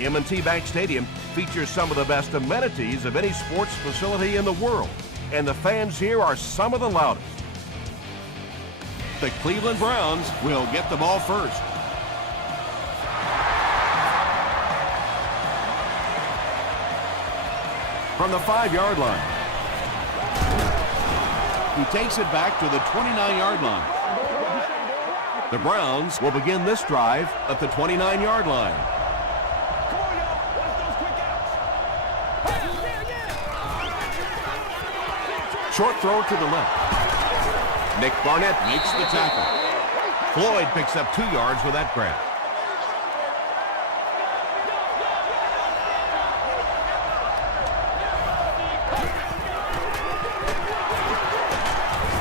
M&T Bank Stadium features some of the best amenities of any sports facility in the world, and the fans here are some of the loudest. The Cleveland Browns will get the ball first. From the 5-yard line. He takes it back to the 29-yard line. The Browns will begin this drive at the 29-yard line. Short throw to the left. Nick Barnett makes the tackle. Floyd picks up 2 yards with that grab.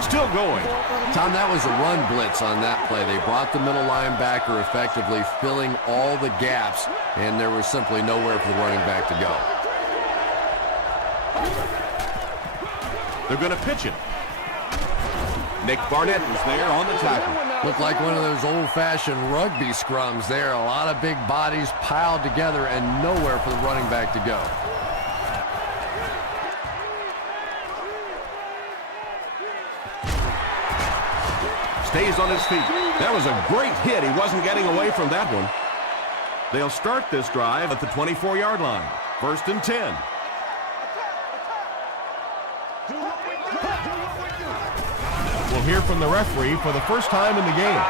Still going. Tom, that was a run blitz on that play. They brought the middle linebacker effectively filling all the gaps, and there was simply nowhere for the running back to go. They're going to pitch it. Nick Barnett was there on the tackle. Looked like one of those old-fashioned rugby scrums there. A lot of big bodies piled together and nowhere for the running back to go. Stays on his feet. That was a great hit. He wasn't getting away from that one. They'll start this drive at the 24-yard line. 1st and 10. We'll hear from the referee for the first time in the game.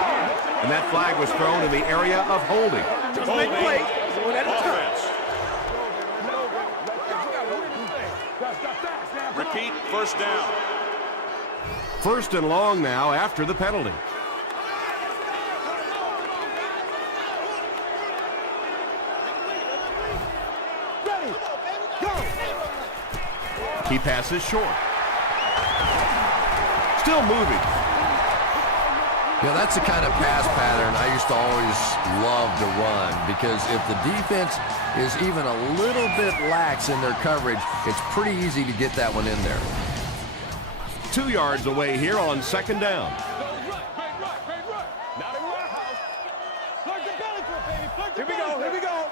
And that flag was thrown in the area of holding. Just make plays, one at a time. Repeat, first down. 1st and long now after the penalty. He passes short. Still moving. Yeah, that's the kind of pass pattern I used to always love to run, because if the defense is even a little bit lax in their coverage, it's pretty easy to get that one in there. 2 yards away here on 2nd down. Here we go, here we go.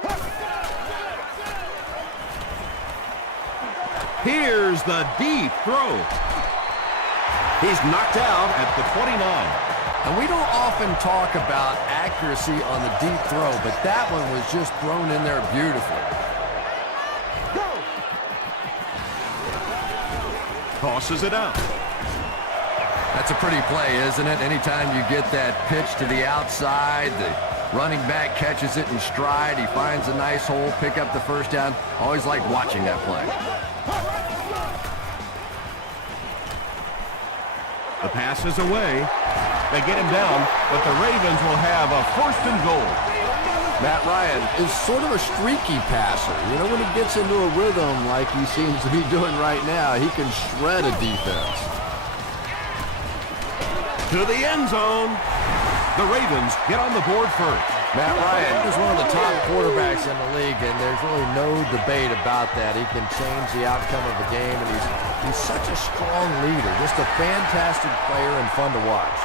Here's the deep throw. He's knocked out at the 29. And we don't often talk about accuracy on the deep throw, but that one was just thrown in there beautifully. Tosses it out. That's a pretty play, isn't it? Anytime you get that pitch to the outside, the running back catches it in stride, he finds a nice hole, pick up the first down. Always like watching that play. The pass is away. They get him down, but the Ravens will have a 1st and goal. Matt Ryan is sort of a streaky passer. You know, when he gets into a rhythm like he seems to be doing right now, he can shred a defense. To the end zone. The Ravens get on the board first. Matt Ryan is one of the top quarterbacks in the league, and there's really no debate about that. He can change the outcome of the game, and he's such a strong leader. Just a fantastic player and fun to watch.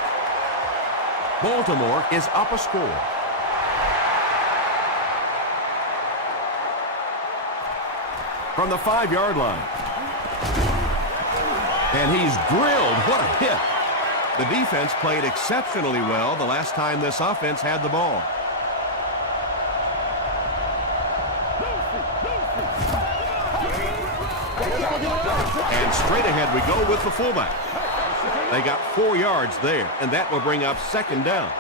Baltimore is up a score. From the 5-yard line. And he's drilled. What a hit. The defense played exceptionally well the last time this offense had the ball. And straight ahead we go with the fullback. They got 4 yards there, and that will bring up 2nd down.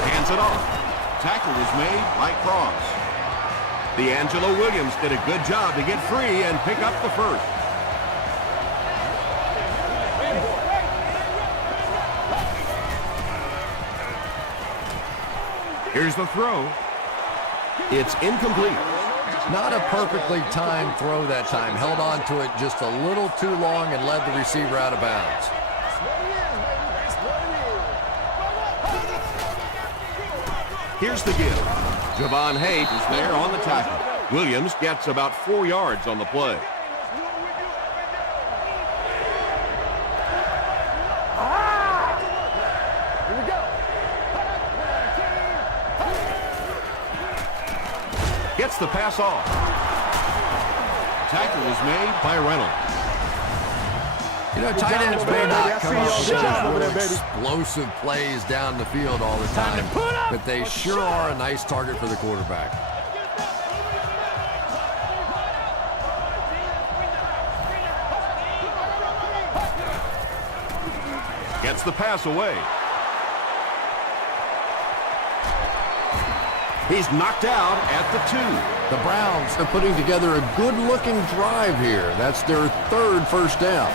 Hands it off. Tackle is made by Cross. D'Angelo Williams did a good job to get free and pick up the first. Here's the throw. It's incomplete. Not a perfectly timed throw that time. Held on to it just a little too long and led the receiver out of bounds. Here's the give. Javon Hayes is there on the tackle. Williams gets about 4 yards on the play. Gets the pass off. Tackle is made by Reynolds. You know, tight ends may not come up with Shut just up. real explosive plays down the field all the time, but they sure are a nice target for the quarterback. Gets the pass away. He's knocked out at the 2. The Browns are putting together a good-looking drive here. That's their 3rd first down.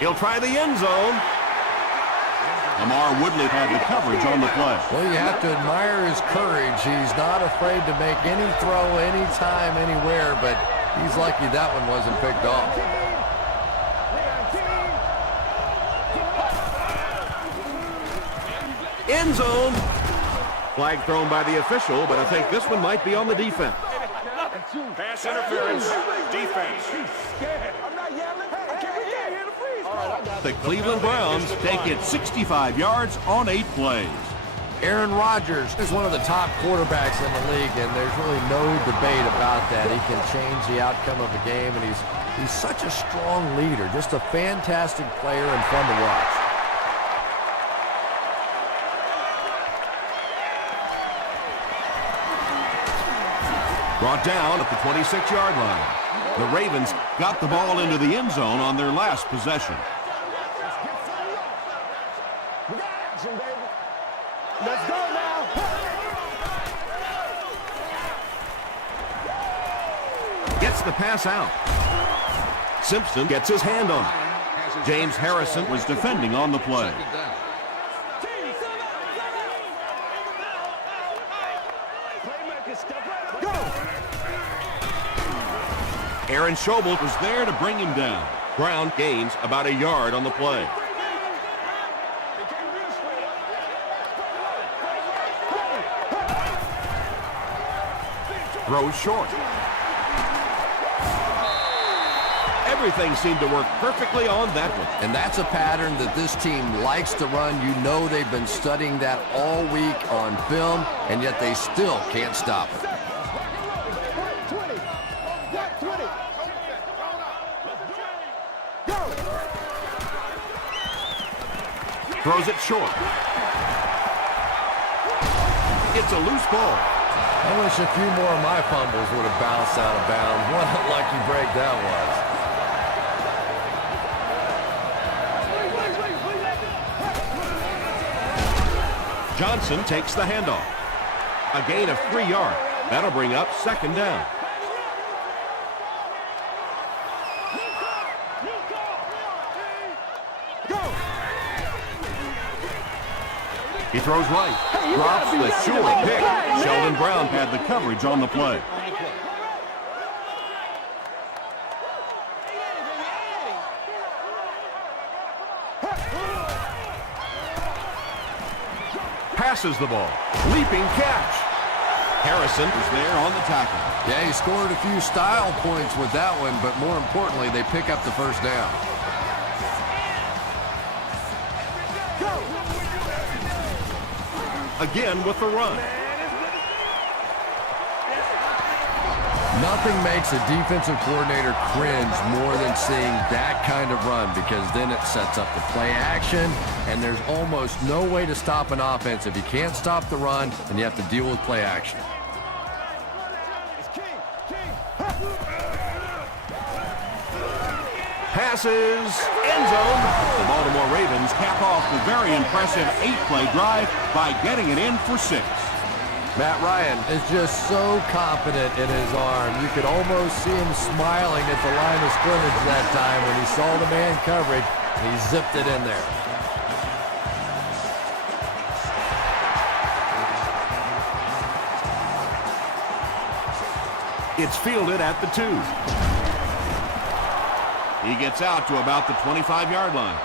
He'll try the end zone. Lamar Woodley had the coverage on the play. Well, you have to admire his courage. He's not afraid to make any throw, anytime, anywhere, but he's lucky that one wasn't picked off. End zone. Flag thrown by the official, but I think this one might be on the defense. Pass interference. Defense. The Cleveland Browns take it 65 yards on 8 plays. Aaron Rodgers is one of the top quarterbacks in the league, and there's really no debate about that. He can change the outcome of a game, and he's such a strong leader, just a fantastic player and fun to watch. Brought down at the 26-yard line. The Ravens got the ball into the end zone on their last possession. Let's go now. Gets the pass out. Simpson gets his hand on it. James Harrison was defending on the play. Aaron Schobel was there to bring him down. Brown gains about a yard on the play. Throws short. Everything seemed to work perfectly on that one. And that's a pattern that this team likes to run. You know they've been studying that all week on film, and yet they still can't stop it. Throws it short. It's a loose ball. I wish a few more of my fumbles would have bounced out of bounds. What a lucky break that was. Johnson takes the handoff. A gain of 3 yards. That'll bring up 2nd down. He throws right. Drops the short pick. Sheldon Brown had the coverage on the play. Passes the ball. Leaping catch. Harrison was there on the tackle. Yeah, he scored a few style points with that one, but more importantly, they pick up the first down. Again with the run. Nothing makes a defensive coordinator cringe more than seeing that kind of run, because then it sets up the play action, and there's almost no way to stop an offense. If you can't stop the run, then you have to deal with play action. Passes, end zone. The Baltimore Ravens cap off the very impressive 8-play drive by getting it in for 6. Matt Ryan is just so confident in his arm. You could almost see him smiling at the line of scrimmage that time when he saw the man coverage, and he zipped it in there. It's fielded at the 2. He gets out to about the 25-yard line.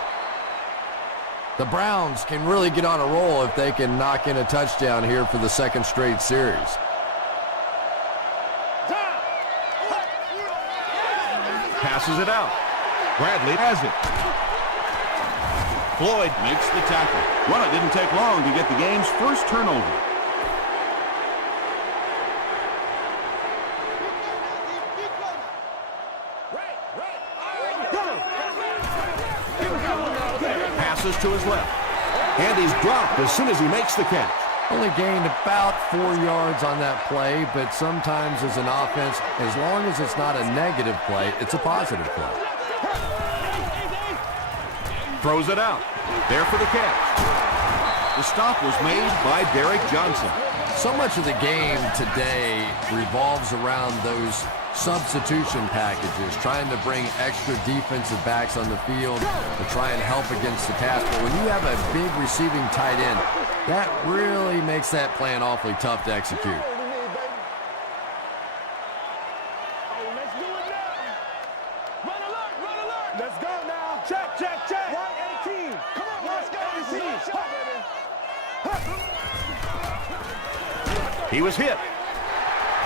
The Browns can really get on a roll if they can knock in a touchdown here for the 2nd straight series. Passes it out. Bradley has it. Floyd makes the tackle. Well, it didn't take long to get the game's first turnover. Passes to his left. And he's dropped as soon as he makes the catch. Only gained about 4 yards on that play, but sometimes as an offense, as long as it's not a negative play, it's a positive play. Throws it out. There for the catch. The stop was made by Derek Johnson. So much of the game today revolves around those substitution packages, trying to bring extra defensive backs on the field to try and help against the pass. But when you have a big receiving tight end, that really makes that plan awfully tough to execute. Let's go now. Check, check, check. 118. Come on, let's go. 18. He was hit.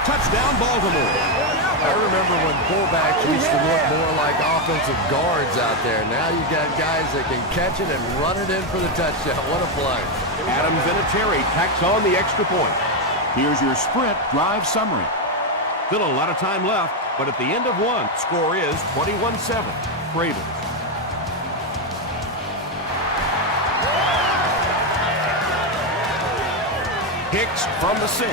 Touchdown, Baltimore. I remember when fullbacks used to look more like offensive guards out there. Now you got guys that can catch it and run it in for the touchdown. What a play. Adam Vinatieri tacks on the extra point. Here's your sprint drive summary. Still a lot of time left, but at the end of one, score is 21-7. Ravens. Hicks from the 6.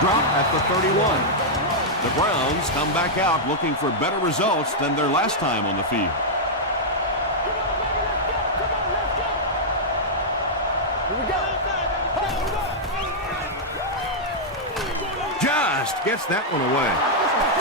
Drop at the 31. The Browns come back out looking for better results than their last time on the field. Just gets that one away.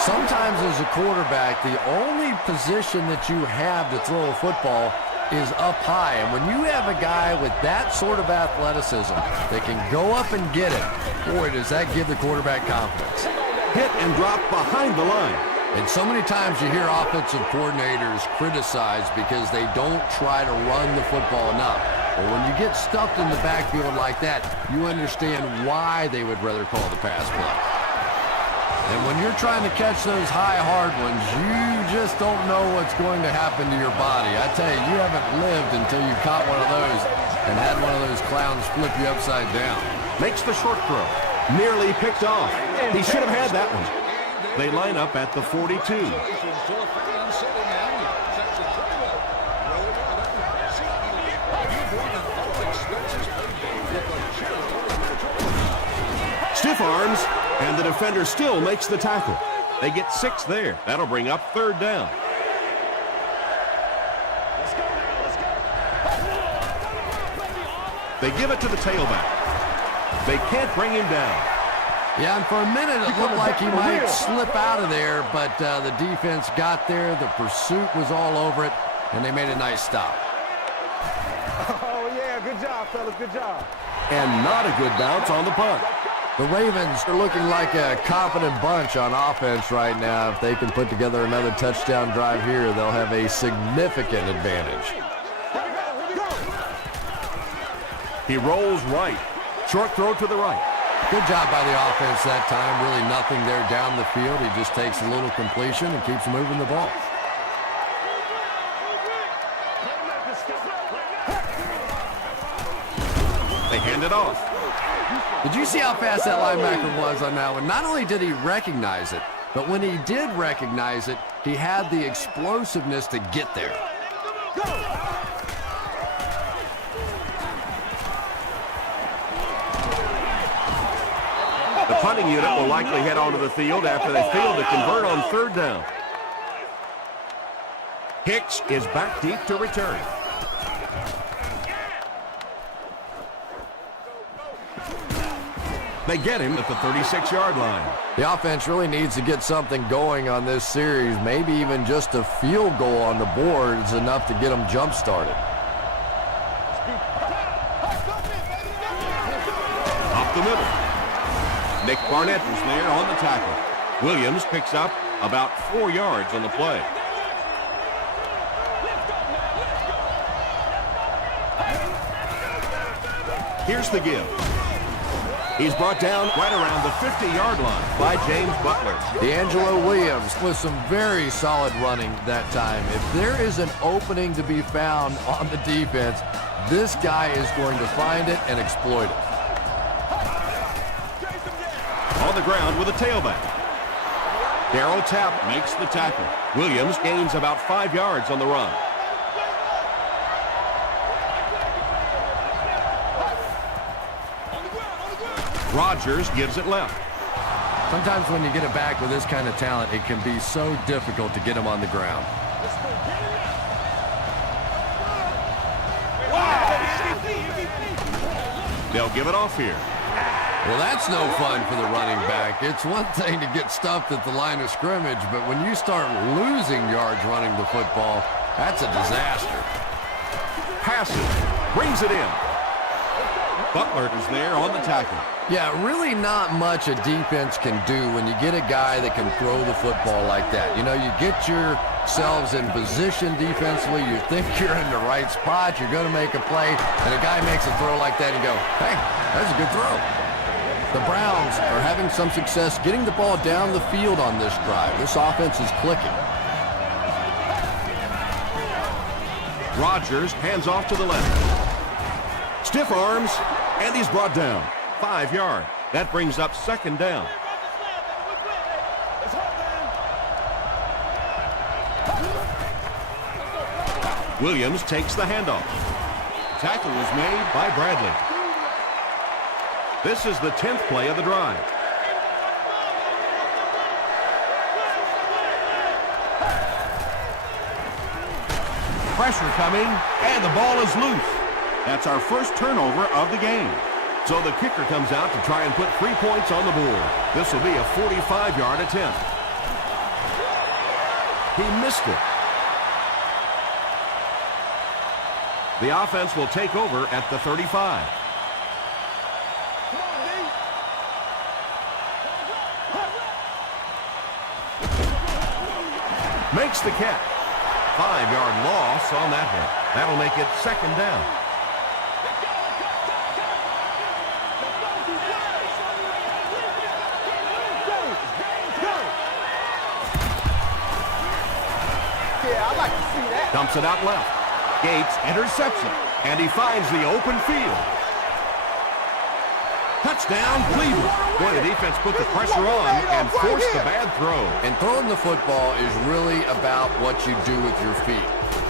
Sometimes as a quarterback, the only position that you have to throw a football is up high. And when you have a guy with that sort of athleticism that can go up and get it, boy, does that give the quarterback confidence. Hit and drop behind the line. And so many times you hear offensive coordinators criticized because they don't try to run the football enough. But when you get stuffed in the backfield like that, you understand why they would rather call the pass play. And when you're trying to catch those high, hard ones, you just don't know what's going to happen to your body. I tell you, you haven't lived until you caught one of those and had one of those clowns flip you upside down. Makes the short throw. Nearly picked off. He should have had that one. They line up at the 42. Stiff arms, and the defender still makes the tackle. They get 6 there. That'll bring up 3rd down. They give it to the tailback. They can't bring him down. Yeah, and for a minute it looked like he might slip out of there, but the defense got there, the pursuit was all over it, and they made a nice stop. Oh, yeah, good job, fellas, good job. And not a good bounce on the punt. The Ravens are looking like a confident bunch on offense right now. If they can put together another touchdown drive here, they'll have a significant advantage. He rolls right. Short throw to the right. Good job by the offense that time. Really nothing there down the field. He just takes a little completion and keeps moving the ball. They hand it off. Did you see how fast that linebacker was on that one? Not only did he recognize it, but when he did recognize it, he had the explosiveness to get there. The punting unit will likely head onto the field after they fail to convert on 3rd down. Hicks is back deep to return. They get him at the 36-yard line. The offense really needs to get something going on this series. Maybe even just a field goal on the board is enough to get them jump-started. Up the middle. Nick Barnett is there on the tackle. Williams picks up about 4 yards on the play. Here's the give. He's brought down right around the 50-yard line by James Butler. D'Angelo Williams with some very solid running that time. If there is an opening to be found on the defense, this guy is going to find it and exploit it. On the ground with a tailback. Darryl Tapp makes the tackle. Williams gains about 5 yards on the run. Rodgers gives it left. Sometimes when you get it back with this kind of talent, it can be so difficult to get him on the ground. They'll give it off here. Well, that's no fun for the running back. It's one thing to get stuffed at the line of scrimmage, but when you start losing yards running the football, that's a disaster. Passes. Brings it in. Butler is there on the tackle. Yeah, really not much a defense can do when you get a guy that can throw the football like that. You know, you get yourselves in position defensively, you think you're in the right spot, you're going to make a play, and a guy makes a throw like that, and you go, hey, that's a good throw. The Browns are having some success getting the ball down the field on this drive. This offense is clicking. Rodgers hands off to the left. Stiff arms, and he's brought down. 5 yards. That brings up second down. Williams takes the handoff. Tackle was made by Bradley. This is the 10th play of the drive. Pressure coming, and the ball is loose. That's our first turnover of the game. So the kicker comes out to try and put 3 points on the board. This will be a 45-yard attempt. He missed it. The offense will take over at the 35. Makes the catch. 5-yard loss on that one. That'll make it second down. Dumps it out left. Gates intercepts it, and he finds the open field. Touchdown, Cleveland. Boy, the defense put the pressure on and forced the bad throw. And throwing the football is really about what you do with your feet.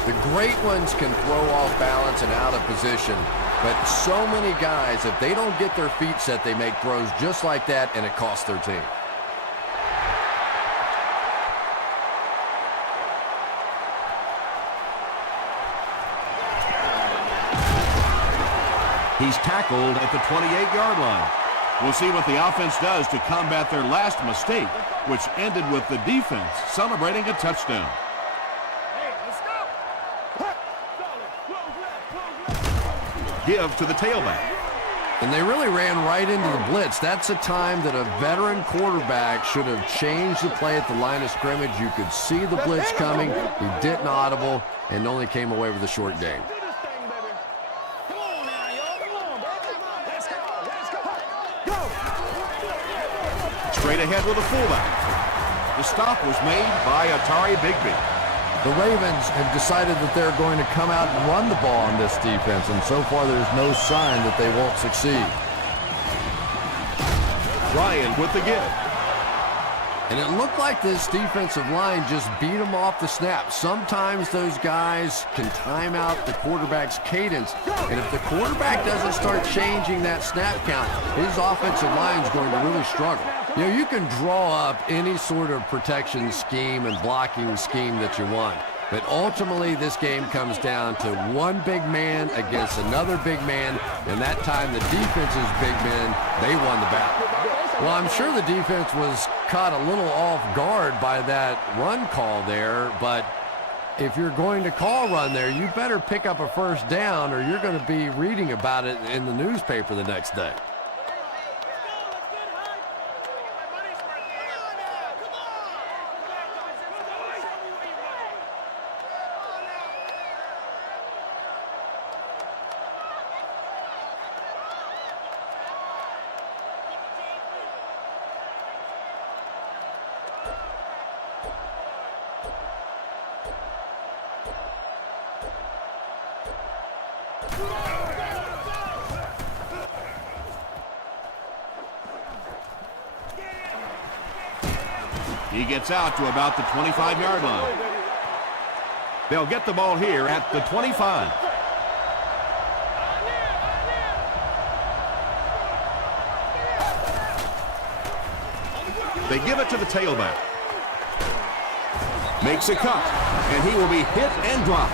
The great ones can throw off balance and out of position, but so many guys, if they don't get their feet set, they make throws just like that, and it costs their team. He's tackled at the 28-yard line. We'll see what the offense does to combat their last mistake, which ended with the defense celebrating a touchdown. Give to the tailback. And they really ran right into the blitz. That's a time that a veteran quarterback should have changed the play at the line of scrimmage. You could see the blitz coming. He didn't audible and only came away with a short gain. Straight ahead with a fullback. The stop was made by Atari Bigby. The Ravens have decided that they're going to come out and run the ball on this defense, and so far there's no sign that they won't succeed. Ryan with the give. And it looked like this defensive line just beat them off the snap. Sometimes those guys can time out the quarterback's cadence, and if the quarterback doesn't start changing that snap count, his offensive line is going to really struggle. You know, you can draw up any sort of protection scheme and blocking scheme that you want, but ultimately this game comes down to one big man against another big man, and that time the defense's big men, they won the battle. Well, I'm sure the defense was caught a little off guard by that run call there, but if you're going to call run there, you better pick up a first down or you're going to be reading about it in the newspaper the next day. He gets out to about the 25-yard line. They'll get the ball here at the 25. They give it to the tailback. Makes a cut, and he will be hit and dropped.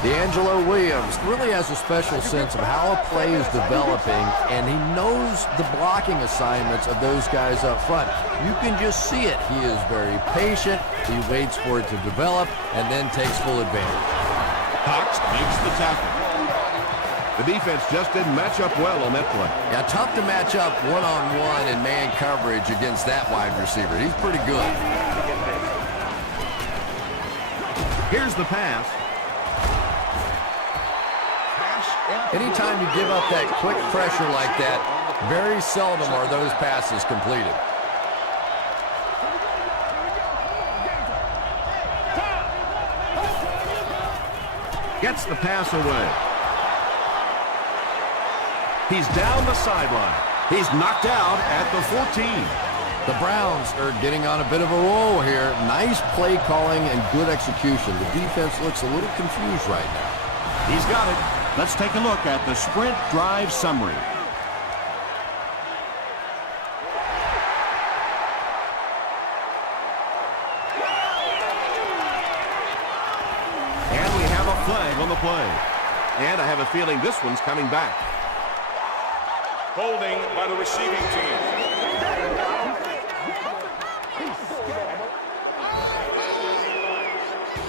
DeAngelo Williams really has a special sense of how a play is developing, and he knows the blocking assignments of those guys up front. You can just see it. He is very patient. He waits for it to develop and then takes full advantage. Cox makes the tackle. The defense just didn't match up well on that play. Yeah, tough to match up one-on-one in man coverage against that wide receiver. He's pretty good. Here's the pass. Anytime you give up that quick pressure like that, very seldom are those passes completed. Gets the pass away. He's down the sideline. He's knocked out at the 14. The Browns are getting on a bit of a roll here. Nice play calling and good execution. The defense looks a little confused right now. He's got it. Let's take a look at the sprint drive summary. And we have a flag on the play. And I have a feeling this one's coming back. Holding by the receiving team.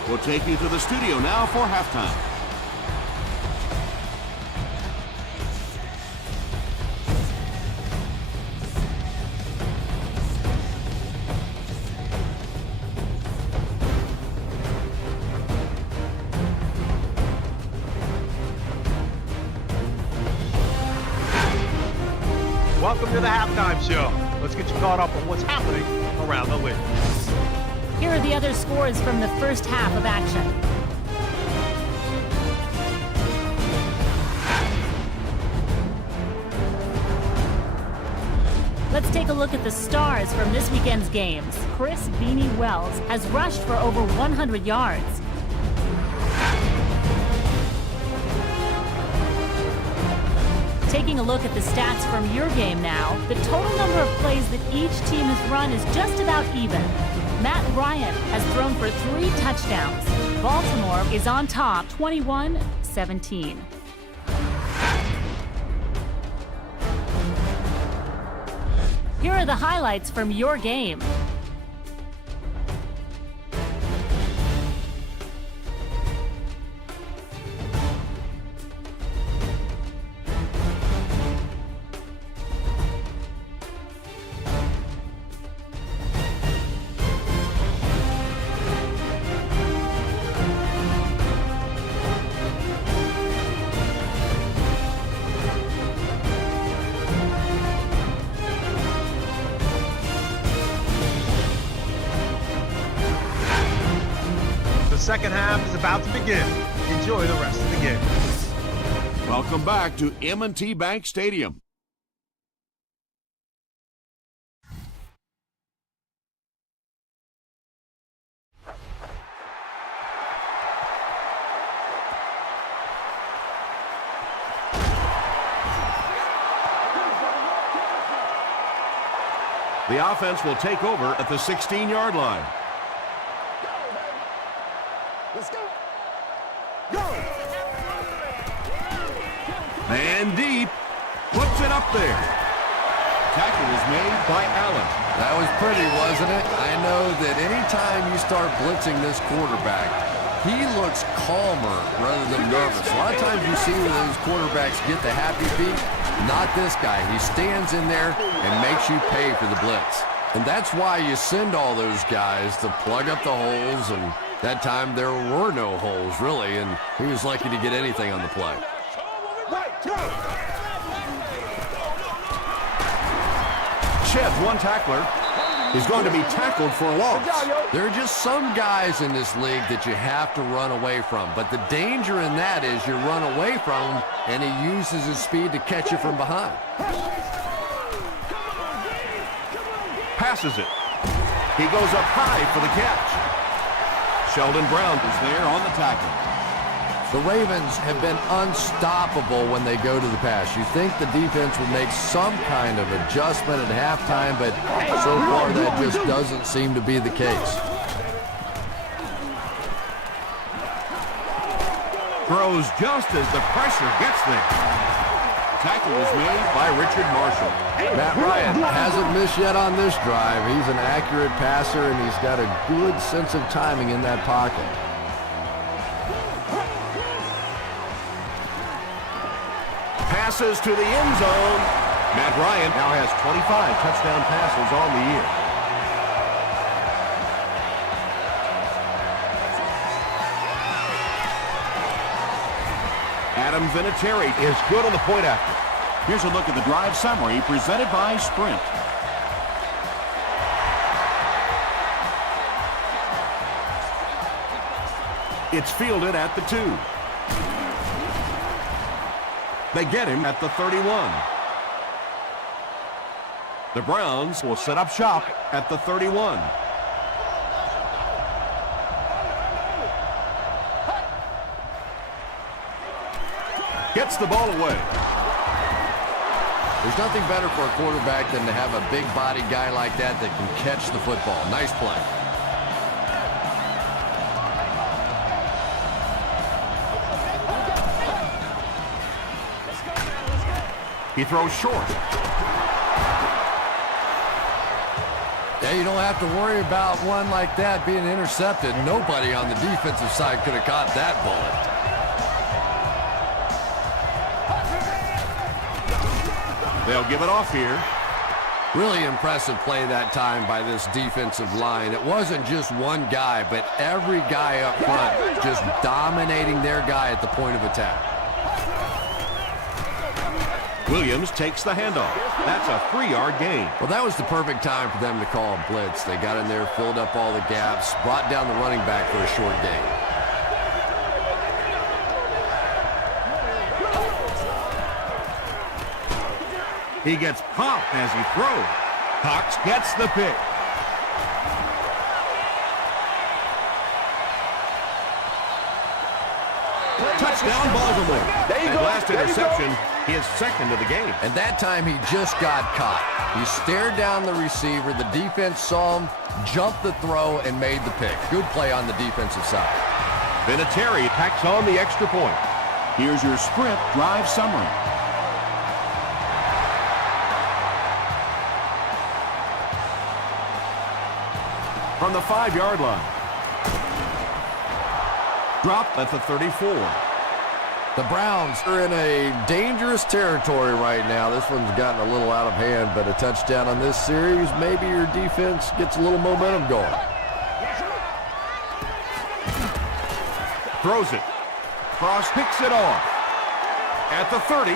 We'll take you to the studio now for halftime. Welcome to the halftime show. Let's get you caught up on what's happening around the league. Here are the other scores from the first half of action. Let's take a look at the stars from this weekend's games. Chris Beanie Wells has rushed for over 100 yards. Taking a look at the stats from your game now, the total number of plays that each team has run is just about even. Matt Ryan has thrown for 3 touchdowns. Baltimore is on top, 21-17. Here are the highlights from your game. The second half is about to begin. Enjoy the rest of the game. Welcome back to M&T Bank Stadium. The offense will take over at the 16-yard line. Let's go. Go. And deep. Puts it up there. Tackle is made by Allen. That was pretty, wasn't it? I know that anytime you start blitzing this quarterback, he looks calmer rather than nervous. A lot of times you see where those quarterbacks get the happy feet. Not this guy. He stands in there and makes you pay for the blitz. And that's why you send all those guys to plug up the holes, and that time there were no holes, really, and he was lucky to get anything on the play. Sheds one tackler. He's going to be tackled for a loss. There are just some guys in this league that you have to run away from, but the danger in that is you run away from him, and he uses his speed to catch you from behind. Passes it. He goes up high for the catch. Sheldon Brown is there on the tackle. The Ravens have been unstoppable when they go to the pass. You think the defense would make some kind of adjustment at halftime, but so far that just doesn't seem to be the case. Throws just as the pressure gets there. Tackle was made by Richard Marshall. Matt Ryan hasn't missed yet on this drive. He's an accurate passer, and he's got a good sense of timing in that pocket. Passes to the end zone. Matt Ryan now has 25 touchdown passes on the year. Adam Vinatieri is good on the point after. Here's a look at the drive summary presented by Sprint. It's fielded at the 2. They get him at the 31. The Browns will set up shop at the 31. Gets the ball away. There's nothing better for a quarterback than to have a big-bodied guy like that that can catch the football. Nice play. He throws short. Yeah, you don't have to worry about one like that being intercepted. Nobody on the defensive side could have caught that bullet. They'll give it off here. Really impressive play that time by this defensive line. It wasn't just one guy, but every guy up front just dominating their guy at the point of attack. Williams takes the handoff. That's a 3-yard gain. Well, that was the perfect time for them to call a blitz. They got in there, filled up all the gaps, brought down the running back for a short gain. He gets popped as he throws. Cox gets the pick. Touchdown, Baltimore. That last interception, his second of the game. And that time he just got caught. He stared down the receiver. The defense saw him, jumped the throw, and made the pick. Good play on the defensive side. Vinatieri tacks on the extra point. Here's your Sprint drive summary. From the 5-yard line. Dropped at the 34. The Browns are in a dangerous territory right now. This one's gotten a little out of hand, but a touchdown on this series, maybe your defense gets a little momentum going. Throws it. Cross picks it off. At the 30,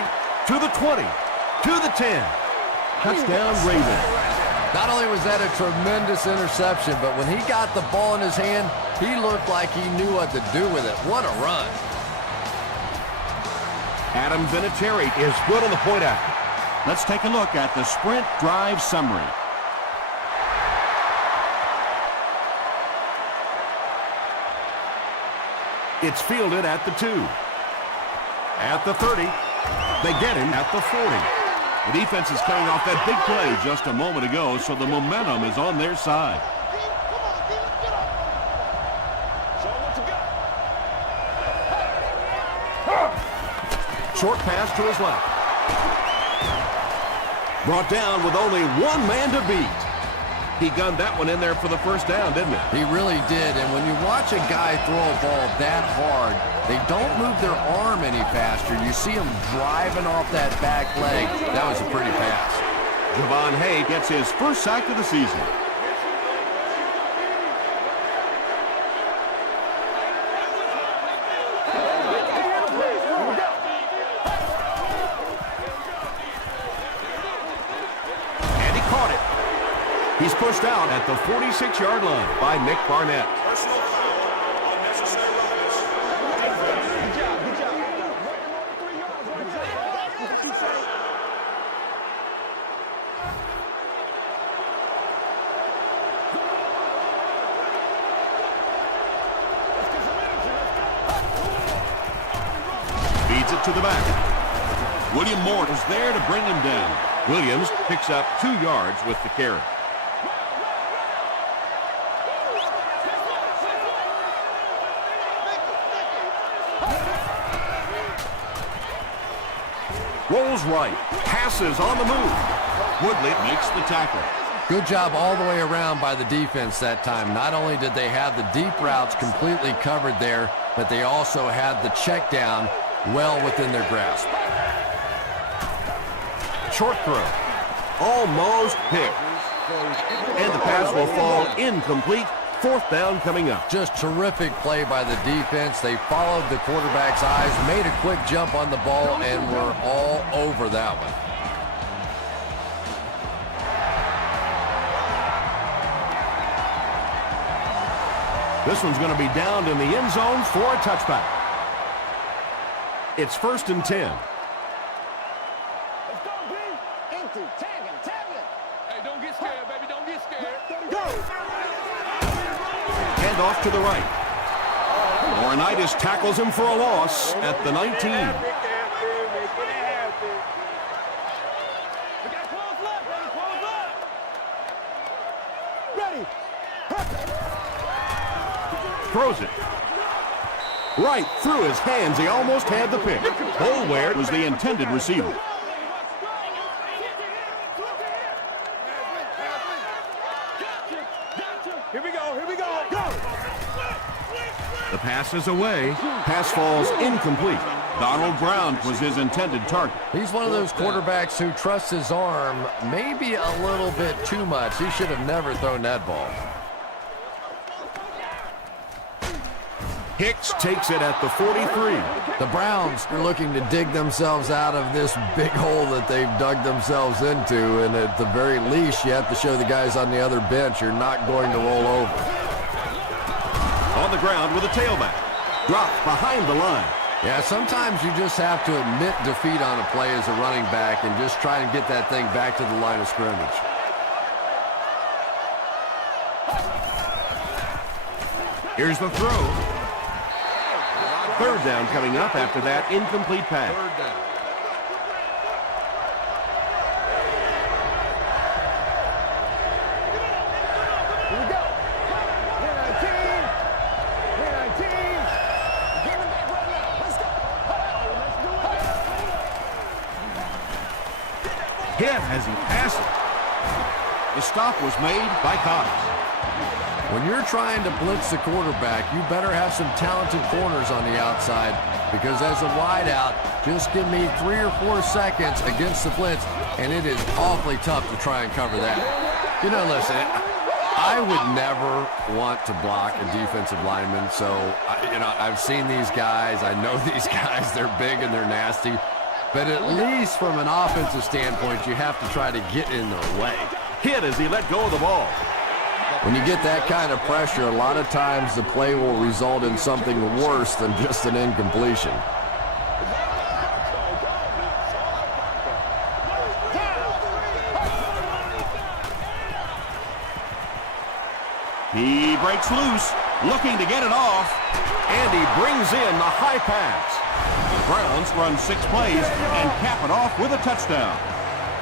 to the 20, to the 10. Touchdown, Ravens. Not only was that a tremendous interception, but when he got the ball in his hand, he looked like he knew what to do with it. What a run. Adam Vinatieri is good on the point after. Let's take a look at the Sprint drive summary. It's fielded at the 2. At the 30. They get him at the 40. The defense is coming off that big play just a moment ago, so the momentum is on their side. Short pass to his left. Brought down with only one man to beat. He gunned that one in there for the first down, didn't he? He really did, and when you watch a guy throw a ball that hard, they don't move their arm any faster. You see him driving off that back leg. That was a pretty pass. Javon Hay gets his first sack of the season. And he caught it. He's pushed out at the 46-yard line by Nick Barnett. to the back. William Moore is there to bring him down. Williams picks up 2 yards with the carry. Rolls right. Passes on the move. Woodley makes the tackle. Good job all the way around by the defense that time. Not only did they have the deep routes completely covered there, but they also had the check down well within their grasp. Short throw. Almost picked. And the pass will fall incomplete. 4th down coming up. Just terrific play by the defense. They followed the quarterback's eyes, made a quick jump on the ball, and were all over that one. This one's going to be downed in the end zone for a touchback. It's 1st and 10. Let's go, B. Empty. Tag him. Hey, don't get scared, baby. Don't get scared. Go. Hand off to the right. Laurinaitis tackles him for a loss at the 19. We got close left, baby. Close left. Ready. Throws it. Right through his hands. He almost had the pick. Boulware was the intended receiver. Here we go. Go. The pass is away. Pass falls incomplete. Donald Brown was his intended target. He's one of those quarterbacks who trusts his arm maybe a little bit too much. He should have never thrown that ball. Hicks takes it at the 43. The Browns are looking to dig themselves out of this big hole that they've dug themselves into, and at the very least, you have to show the guys on the other bench you're not going to roll over. On the ground with a tailback. Dropped behind the line. Yeah, sometimes you just have to admit defeat on a play as a running back and just try and get that thing back to the line of scrimmage. Here's the throw. 3rd down coming up after that incomplete pass. Here we go. We're 19. Give him back right now. Let's go. Let's do it. Hit as he passes. The stop was made by Cox. When you're trying to blitz the quarterback, you better have some talented corners on the outside, because as a wideout, just give me 3 or 4 seconds against the blitz, and it is awfully tough to try and cover that. You know, listen, I would never want to block a defensive lineman, so, I've seen these guys. I know these guys. They're big and they're nasty. But at least from an offensive standpoint, you have to try to get in their way. Hit as he let go of the ball. When you get that kind of pressure, a lot of times the play will result in something worse than just an incompletion. He breaks loose, looking to get it off, and he brings in the high pass. The Browns run 6 plays and cap it off with a touchdown.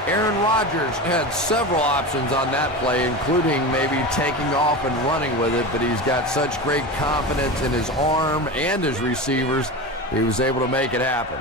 Aaron Rodgers had several options on that play, including maybe taking off and running with it, but he's got such great confidence in his arm and his receivers, he was able to make it happen.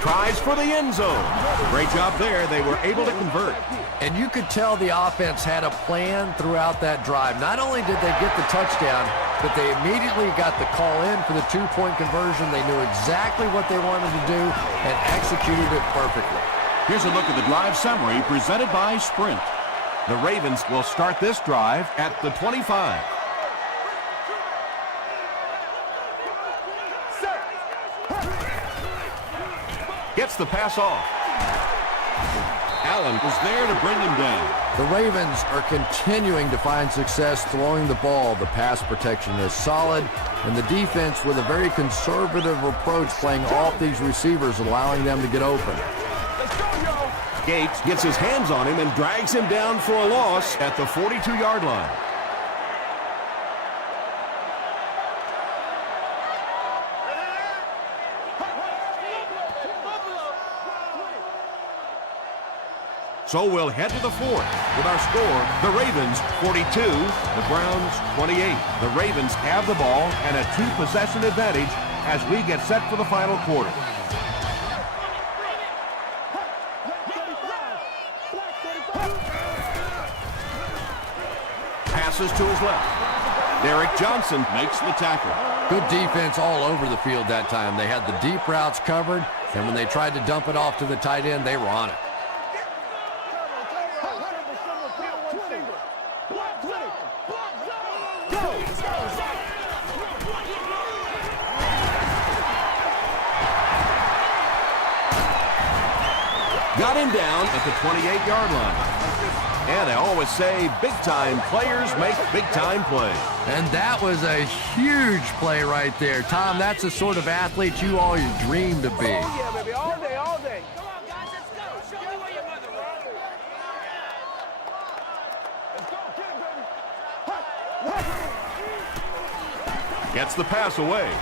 Tries for the end zone. Great job there. They were able to convert. And you could tell the offense had a plan throughout that drive. Not only did they get the touchdown, but they immediately got the call in for the 2-point conversion. They knew exactly what they wanted to do and executed it perfectly. Here's a look at the drive summary presented by Sprint. The Ravens will start this drive at the 25. Gets the pass off. Allen was there to bring him down. The Ravens are continuing to find success throwing the ball. The pass protection is solid, and the defense with a very conservative approach playing off these receivers, allowing them to get open. escapes, gets his hands on him, and drags him down for a loss at the 42-yard line. So we'll head to the fourth with our score, the Ravens 42, the Browns 28. The Ravens have the ball and a 2-possession advantage as we get set for the final quarter. Passes to his left. Derek Johnson makes the tackle. Good defense all over the field that time. They had the deep routes covered, and when they tried to dump it off to the tight end, they were on it. Got him down at the 28-yard line. And I always say big-time players make big-time plays. And that was a huge play right there. Tom, that's the sort of athlete you always dreamed to be. Oh, yeah, baby. All day, all day. Come on, guys. Let's go. Show me where your mother was. Let's go. Get it, baby. Gets the pass away.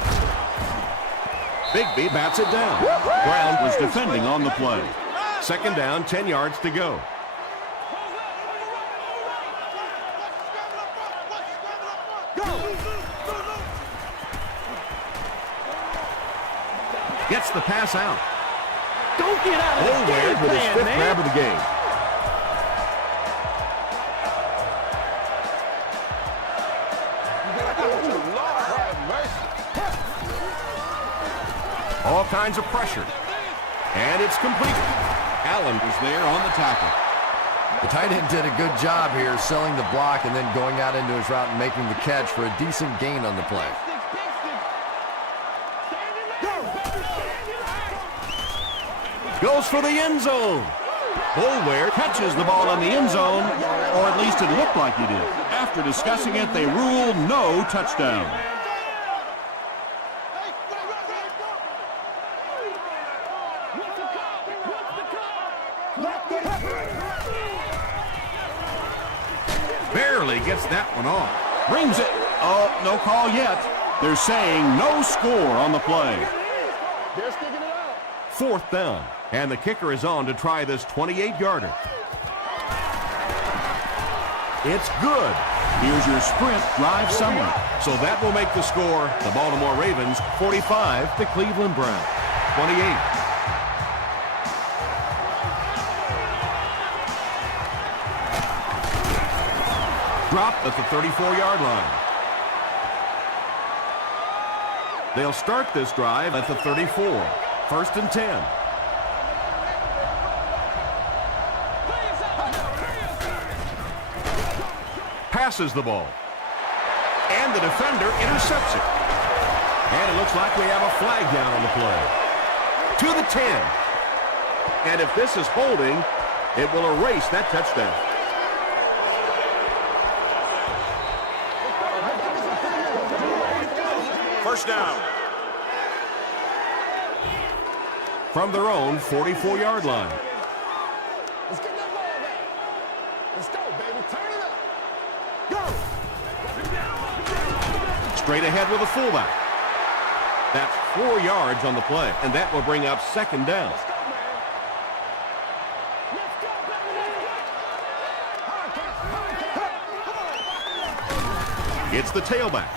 Bigby bats it down. Brown was defending on the play. Second down, 10 yards to go. Gets the pass out. Don't get out of the Boulware game with his plan, fifth man. grab of the game. All kinds of pressure. And it's completed. Allen was there on the tackle. The tight end did a good job here selling the block and then going out into his route and making the catch for a decent gain on the play. Goes for the end zone. Boulware catches the ball in the end zone, or at least it looked like he did. After discussing it, they ruled no touchdown. Barely gets that one off. Brings it. Oh, no call yet. They're saying no score on the play. They're sticking it out. Fourth down. And the kicker is on to try this 28-yarder. It's good. Here's your sprint drive summary. So that will make the score, the Baltimore Ravens 45, the Cleveland Browns 28. Dropped at the 34-yard line. They'll start this drive at the 34. First and 10. Passes the ball. And the defender intercepts it. And it looks like we have a flag down on the play. To the 10. And if this is holding, it will erase that touchdown. First down. From their own 44-yard line. Let's get that ball back. Let's go, baby. Turn it up. Go. Straight ahead with a fullback. That's 4 yards on the play, and that will bring up second down. Let's go, man. Let's go, baby. Let's go. It's the tailback.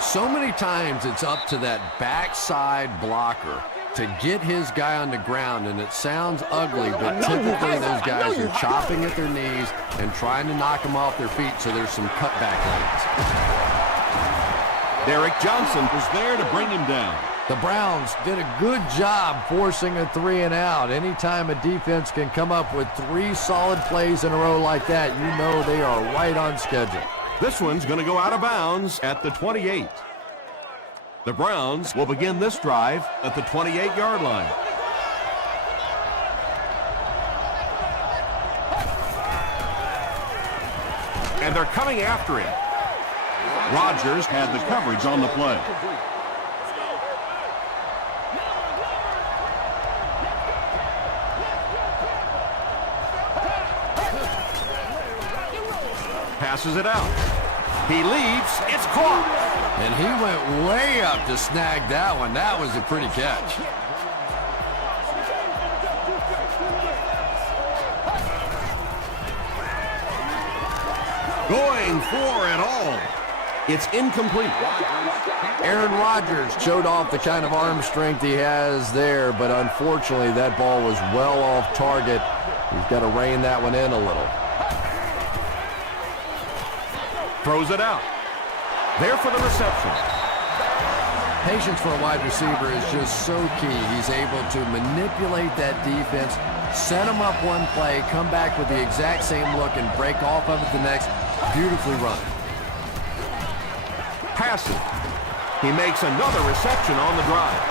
So many times it's up to that backside blocker to get his guy on the ground, and it sounds ugly, but typically those guys are chopping at their knees and trying to knock them off their feet, so there's some cutback lanes. Derek Johnson was there to bring him down. The Browns did a good job forcing a 3-and-out. Anytime a defense can come up with 3 solid plays in a row like that, you know they are right on schedule. This one's going to go out of bounds at the 28. The Browns will begin this drive at the 28-yard line. And they're coming after him. Rodgers had the coverage on the play. passes it out. He leads. It's caught. And he went way up to snag that one. That was a pretty catch. Going for it all. It's incomplete. Aaron Rodgers showed off the kind of arm strength he has there, but unfortunately that ball was well off target. He's got to rein that one in a little. Throws it out. There for the reception. Patience for a wide receiver is just so key. He's able to manipulate that defense, set him up one play, come back with the exact same look, and break off of it the next. Beautifully run. Passing. He makes another reception on the drive.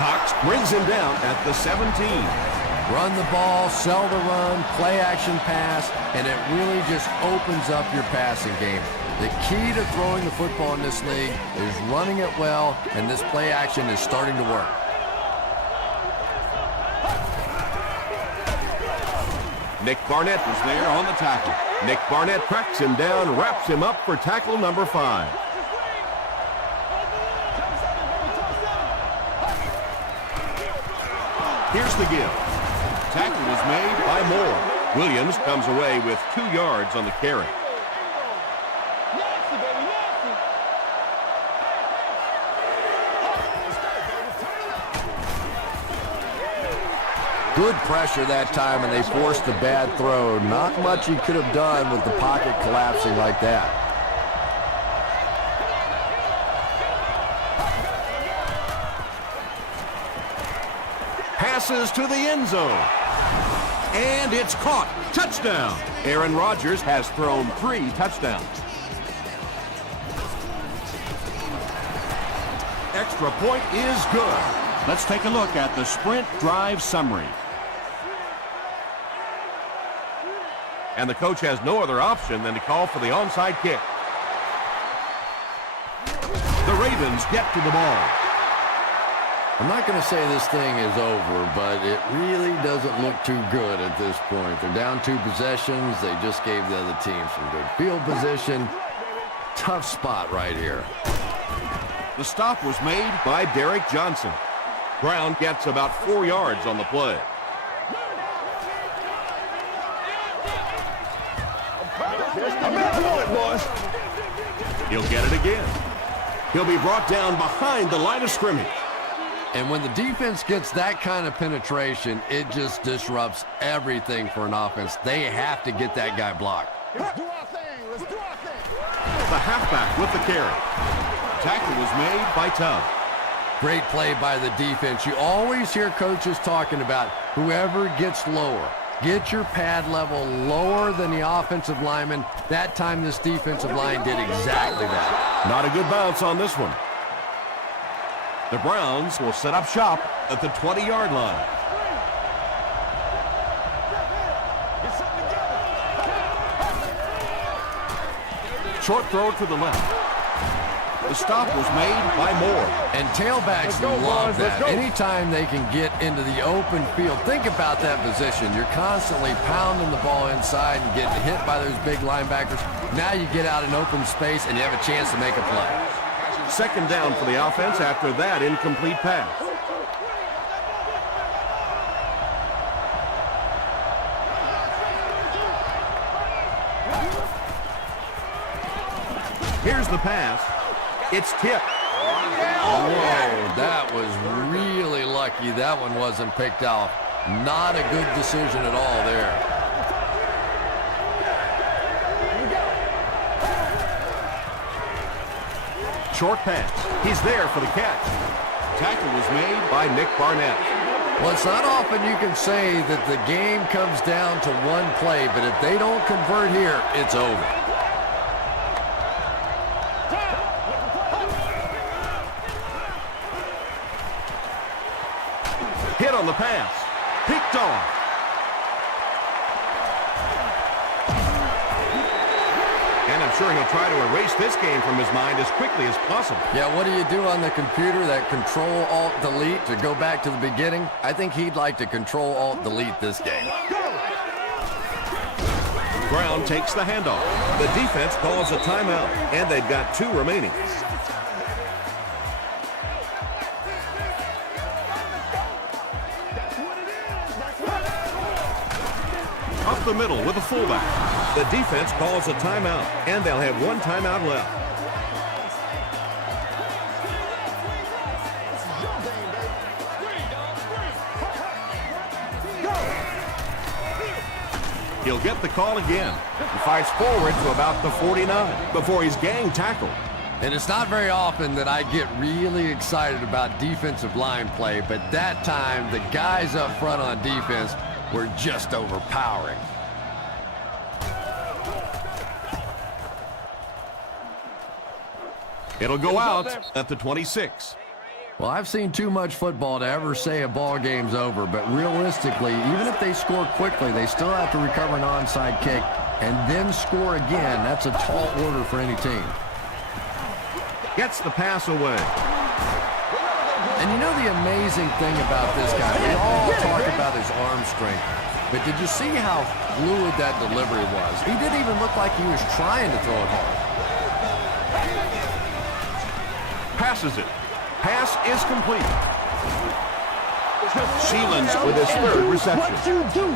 Cox brings him down at the 17. Run the ball, sell the run, play action pass, and it really just opens up your passing game. The key to throwing the football in this league is running it well, and this play action is starting to work. Nick Barnett is there on the tackle. Nick Barnett tracks him down, wraps him up for tackle number 5. Here's the give. Tackle was made by Moore. Williams comes away with 2 yards on the carry. Good pressure that time, and they forced a bad throw. Not much he could have done with the pocket collapsing like that. Passes to the end zone. And it's caught. Touchdown. Aaron Rodgers has thrown 3 touchdowns. Extra point is good. Let's take a look at the sprint drive summary. And the coach has no other option than to call for the onside kick. The Ravens get to the ball. I'm not going to say this thing is over, but it really doesn't look too good at this point. They're down 2 possessions. They just gave the other team some good field position. Tough spot right here. The stop was made by Derek Johnson. Brown gets about 4 yards on the play. He'll get it again. He'll be brought down behind the line of scrimmage. And when the defense gets that kind of penetration, it just disrupts everything for an offense. They have to get that guy blocked. Let's do our thing. Let's do our thing. The halfback with the carry. Tackle was made by Tubb. Great play by the defense. You always hear coaches talking about whoever gets lower. Get your pad level lower than the offensive lineman. That time this defensive line did exactly that. Not a good bounce on this one. The Browns will set up shop at the 20-yard line. Short throw to the left. The stop was made by Moore. And tailbacks love that. Anytime they can get into the open field, think about that position. You're constantly pounding the ball inside and getting hit by those big linebackers. Now you get out in open space and you have a chance to make a play. Second down for the offense after that incomplete pass. Here's the pass. It's tipped. Whoa, that was really lucky. That one wasn't picked off. Not a good decision at all there. Short pass. He's there for the catch. Tackle was made by Nick Barnett. Well, it's not often you can say that the game comes down to one play, but if they don't convert here, it's over. Hit on the pass. Picked off. And I'm sure he'll try to erase this game from his mind as quickly as possible. Yeah, what do you do on the computer? That Control-Alt-Delete to go back to the beginning? I think he'd like to Control-Alt-Delete this game. Brown takes the handoff. The defense calls a timeout, and they've got 2 remaining. Up the middle with a fullback. The defense calls a timeout, and they'll have 1 timeout left. He'll get the call again. He fights forward to about the 49 before he's gang tackled. And it's not very often that I get really excited about defensive line play, but that time the guys up front on defense were just overpowering. It'll go out at the 26. Well, I've seen too much football to ever say a ball game's over, but realistically, even if they score quickly, they still have to recover an onside kick and then score again. That's a tall order for any team. Gets the pass away. And you know the amazing thing about this guy, we all talk about his arm strength, but did you see how fluid that delivery was? He didn't even look like he was trying to throw it hard. Passes it. Pass is complete. Sheelan's with his 3rd reception. What you do?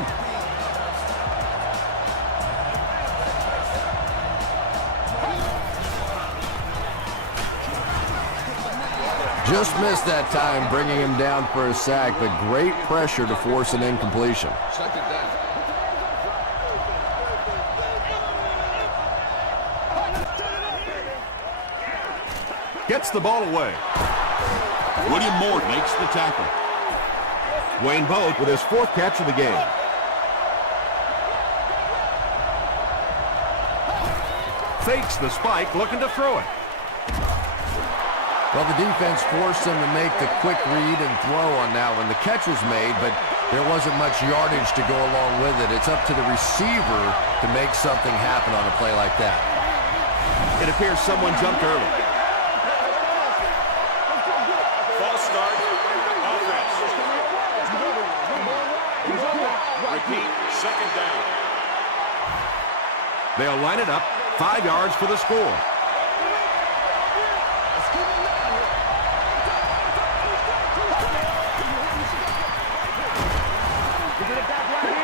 Just missed that time, bringing him down for a sack, but great pressure to force an incompletion. Gets the ball away. William Moore makes the tackle. Wayne Boat with his 4th catch of the game. Fakes the spike, looking to throw it. Well, the defense forced him to make the quick read and throw on that one. The catch was made, but there wasn't much yardage to go along with it. It's up to the receiver to make something happen on a play like that. It appears someone jumped early. False start. Offense. Repeat. 2nd down. They'll line it up. 5 yards for the score.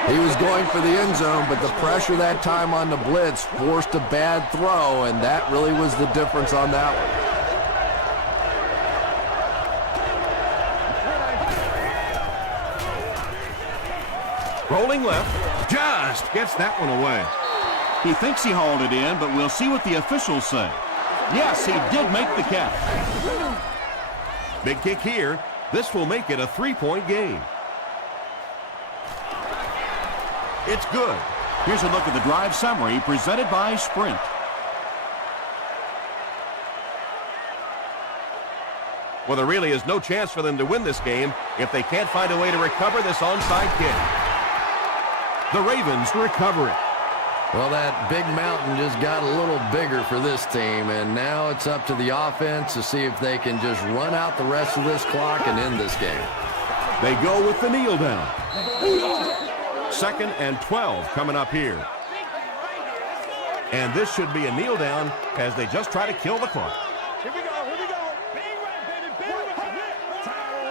He was going for the end zone, but the pressure that time on the blitz forced a bad throw, and that really was the difference on that one. Rolling left. Just gets that one away. He thinks he hauled it in, but we'll see what the officials say. Yes, he did make the catch. Big kick here. This will make it a 3-point game. It's good. Here's a look at the drive summary presented by Sprint. Well, there really is no chance for them to win this game if they can't find a way to recover this onside kick. The Ravens recover it. Well, that big mountain just got a little bigger for this team, and now it's up to the offense to see if they can just run out the rest of this clock and end this game. They go with the kneel down. 2nd and 12 coming up here. And this should be a kneel down as they just try to kill the clock. Here we go. Here we go. Bang right, baby. Bang right. Let's do it.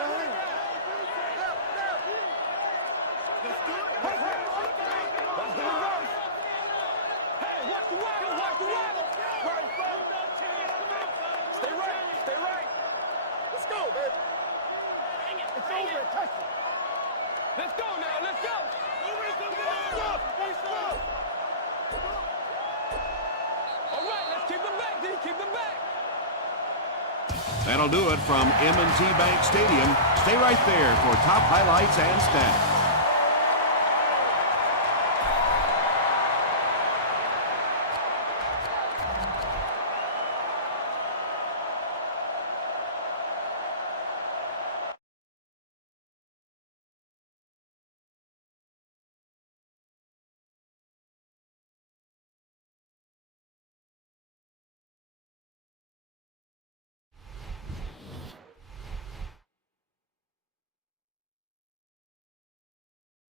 Let's do it. Hey, watch the water. Watch the water. Stay right. Stay right. Let's go, baby. It's over. Touch it. Let's go now. Let's go. All right, let's keep them back, D. Keep them back. That'll do it from M&T Bank Stadium. Stay right there for top highlights and stats.